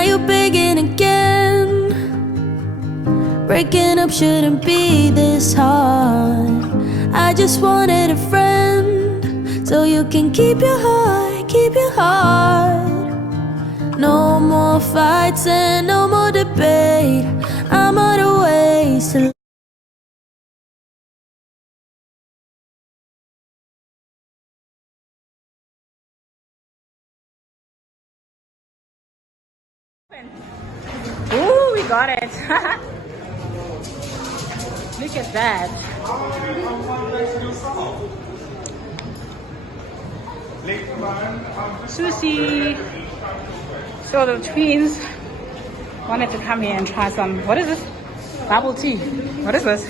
now you're begging again. Breaking up shouldn't be this hard. I just wanted a friend, so you can keep your heart, keep your heart. No more fights and no more debate. I'm out of ways to Ooh, we got it. Look at that. Sushi. So the twins wanted to come here and try some, what is this? Bubble tea. What is this?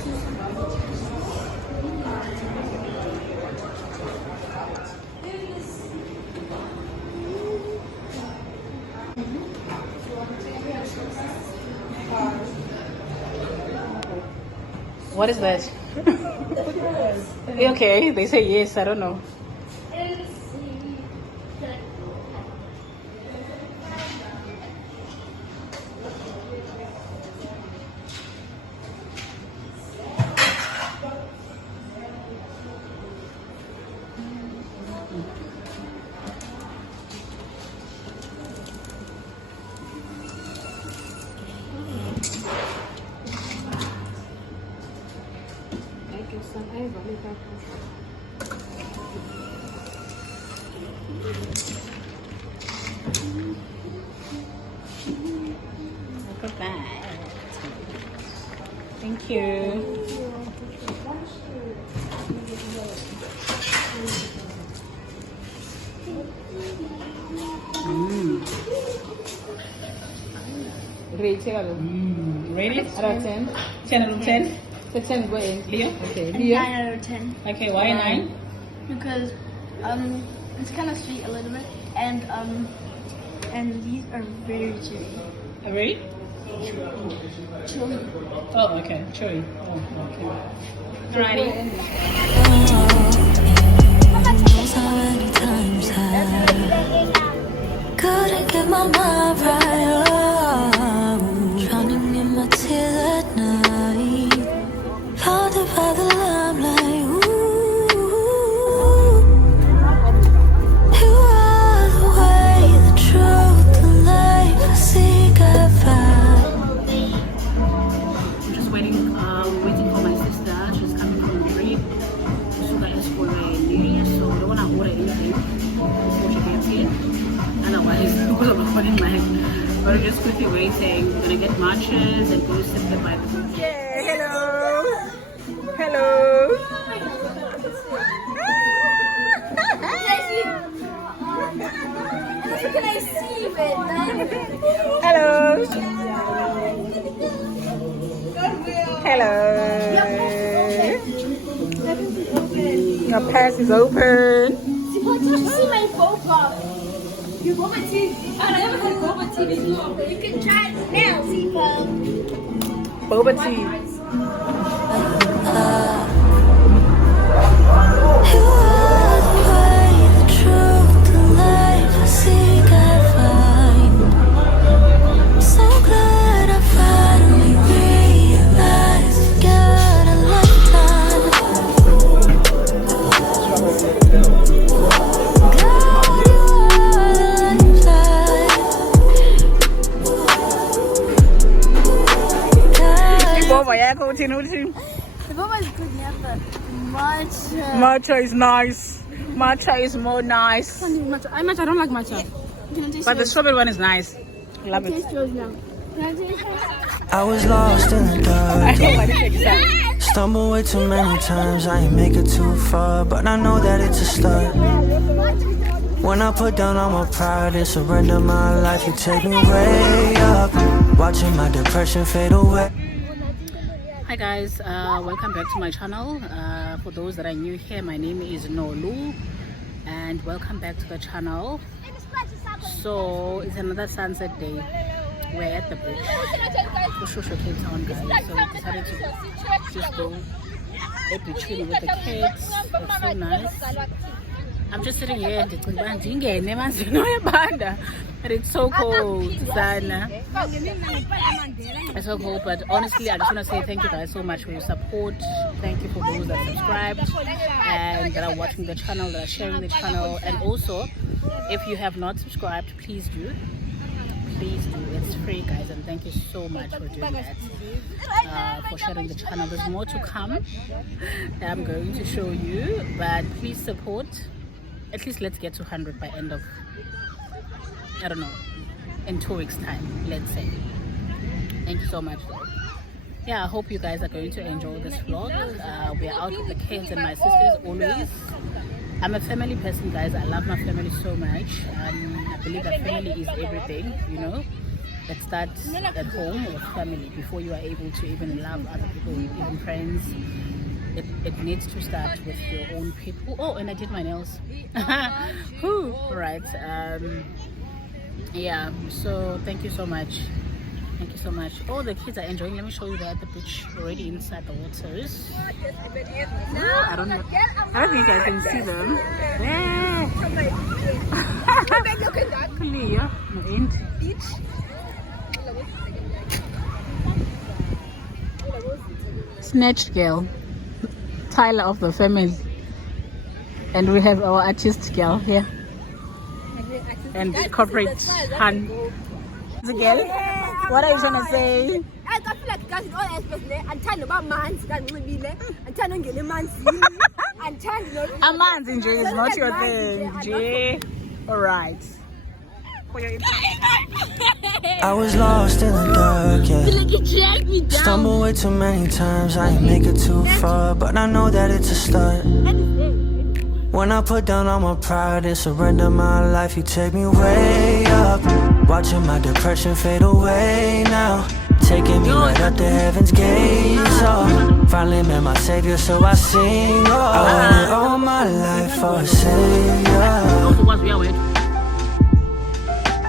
What is that? Okay, they say yes, I don't know. Look at that. Thank you. Rate Rate it out of 10. 10 out of 10. So 10 is what? Leo? Okay. Leo? 9 out of 10. Okay, why 9? Because it's kind of sweet a little bit, and these are very chewy. Very? Chewy. Oh, okay. Chewy. Oh, okay. Alrighty. knows how many times I couldn't get my mind right. Drowning in my tears at night, haunted by the limelight. Ooh, you are the way, the truth, the life I seek, I find. I'm just waiting for my sister. She's coming from the trip. So that is for my New so I don't want to order anything before she gets here. Otherwise, because I'm recording live, but we're just quickly waiting. We're gonna get matches and go sit there by the pool. Yeah, hello. Hello. Can I see it? Hello. Hello. Your pass is open. See my boba. Your boba tea. I never had boba tea before. You can try it now, Zipa. Boba tea. You are the way, the truth, the life I seek, I find. I'm so glad I finally realized I got a lifetime. God, you are the lifeline. Boba, yeah, continue. The boba is good, yeah, but matcha. Matcha is nice. Matcha is more nice. I don't like matcha. Can I taste But the yours? strawberry one is nice. Love it. Taste yours now. Can I taste yours? I was lost in the I dark. don't want to take that. Stumble way too many times, I ain't make it too far, but I know that it's a start. When I put down all my pride and surrender my life, you take me way up, watching my depression fade away. Hi guys, welcome back to my channel. For those that are new here, my name is Nolu and welcome back to the channel. So it's another sunset day. We're at the beach for Shosho Cape Town, guys. So we decided to just go in between with the kids. It's so nice. I'm just sitting here and but it's so cold, Sana. It's so cold, but honestly, I just want to say thank you guys so much for your support. Thank you for those that subscribed and that are watching the channel, that are sharing the channel. And also, if you have not subscribed, please do. Please do. It's free, guys, and thank you so much for doing that, for sharing the channel. There's more to come that I'm going to show you, but please support. At least let's get to 100 by end of, I don't know, in 2 weeks time, let's say. Thank you so much. Yeah, I hope you guys are going to enjoy this vlog. We are out with the kids and my sisters always. I'm a family person, guys. I love my family so much. I believe that family is everything, you know. It starts at home with family before you are able to even love other people, even friends. It needs to start with your own people. Oh, and I did my nails. Right. Yeah, so thank you so much. Thank you so much. Oh, the kids are enjoying. Let me show you that the beach already inside the waters. I don't know. I don't think I can see them. Clear. Snatched girl, Tyler of the family, and we have our artist girl here, and corporate Han. The girl. What are you trying to say? I feel like guys in all aspects, and telling about man's, and telling you man's, and telling you. A man's injury is not your thing, Jay. Alright. I was lost in the dark, yeah. Stumbled way too many times, I ain't make it too far, but I know that it's a start. When I put down all my pride and surrender my life, you take me way up. Watching my depression fade away now, taking me right up to heaven's gates. Oh, finally met my savior, so I sing. Oh, I waited all my life for a savior.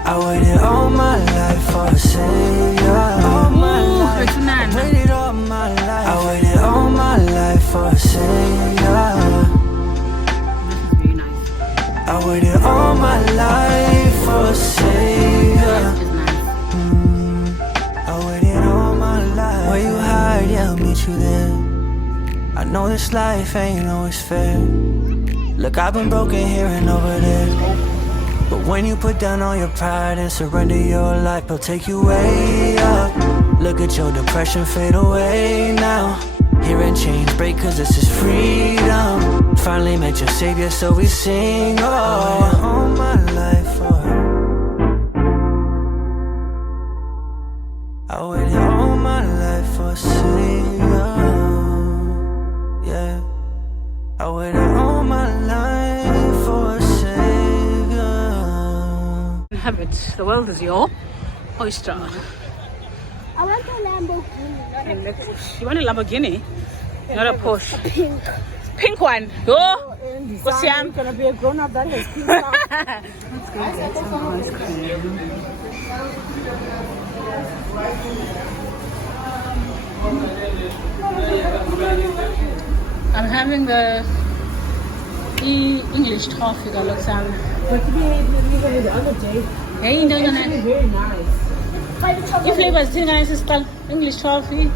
I waited all my life for a savior. All my life, I waited all my life. I waited all my life for a savior. I waited all my life for a savior. I waited all my life. Where you hide, yeah, I'll meet you there. I know this life ain't always fair. Look, I've been broken here and over there, but when you put down all your pride and surrender your life, I'll take you way up. Look at your depression fade away now. Hearing chains break, cause this is freedom. Finally met your savior, so we sing. Oh, all my life for. I waited all my life for a savior. Yeah, I waited all my life for a savior. Have it. The world is your oyster. I want a Lamborghini. You want a Lamborghini? Not a Porsche. Pink one. Oh, what's your Gonna be a grown up that has pink. Let's go get some ice cream. I'm having the English toffee that looks But to be the other day, hey, very nice. Your flavor is English toffee.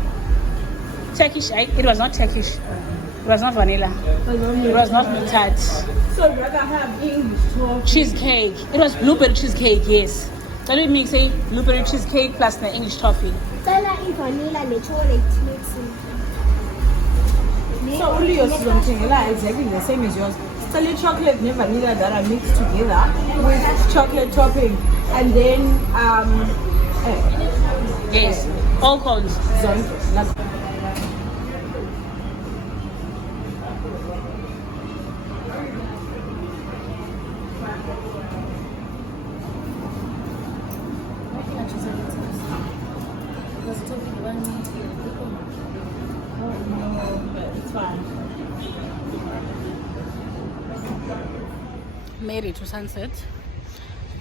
Turkish. It was not Turkish. It was not vanilla. It was not tart. So you rather have English toffee? Cheesecake. It was blueberry cheesecake, yes. That would make say blueberry cheesecake plus the English toffee. Vanilla and chocolate mixing. So only yours is on Tengela is exactly the same as yours. It's only chocolate and vanilla that are mixed together with chocolate topping, and then Yes, all cones. it's fine. Made it to sunset.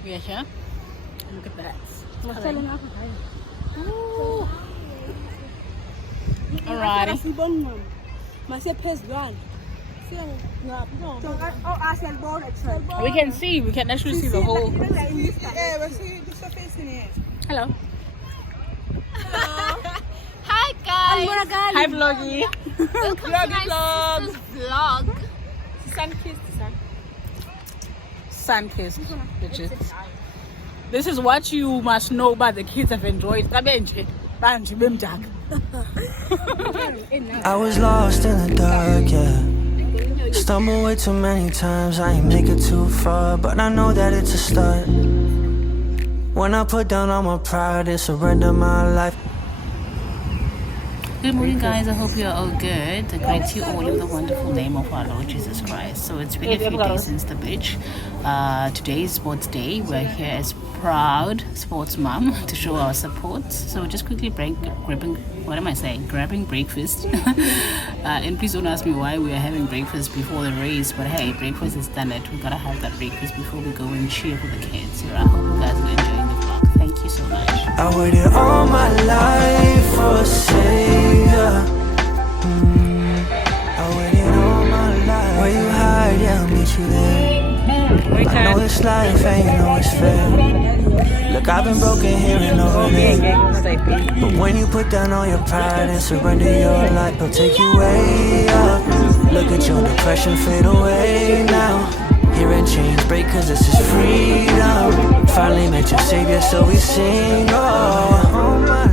We are here. Look at that. Ooh. Alrighty. We can see. We can actually see the whole. Hello. Hi guys. Hi, vloggy. Welcome to my sister's vlog. Sun kissed, bitches. This is what you must know about the kids have enjoyed. I was lost in the dark, yeah. Stumbled way too many times, I ain't make it too far, but I know that it's a start. When I put down all my pride and surrender my life. Good morning, guys. I hope you're all good. I greet you all in the wonderful name of our Lord Jesus Christ. So it's been a few days since the beach. Today is sports day. We're here as proud sports mom to show our support. So just quickly grabbing breakfast. And please don't ask me why we are having breakfast before the race. But hey, breakfast is done. We gotta have that breakfast before we go and cheer for the kids. So I hope you guys are enjoying the vlog. Thank you so much. I waited all my life for a savior. I waited all my life. Where you hide, yeah, I'll meet you there. I know this life ain't always fair. Look, I've been broken here and over there. But when you put down all your pride and surrender your life, they'll take you way up. Look at your depression fade away now. Hearing chains break, cause this is freedom. Finally met your savior, so we sing. Oh my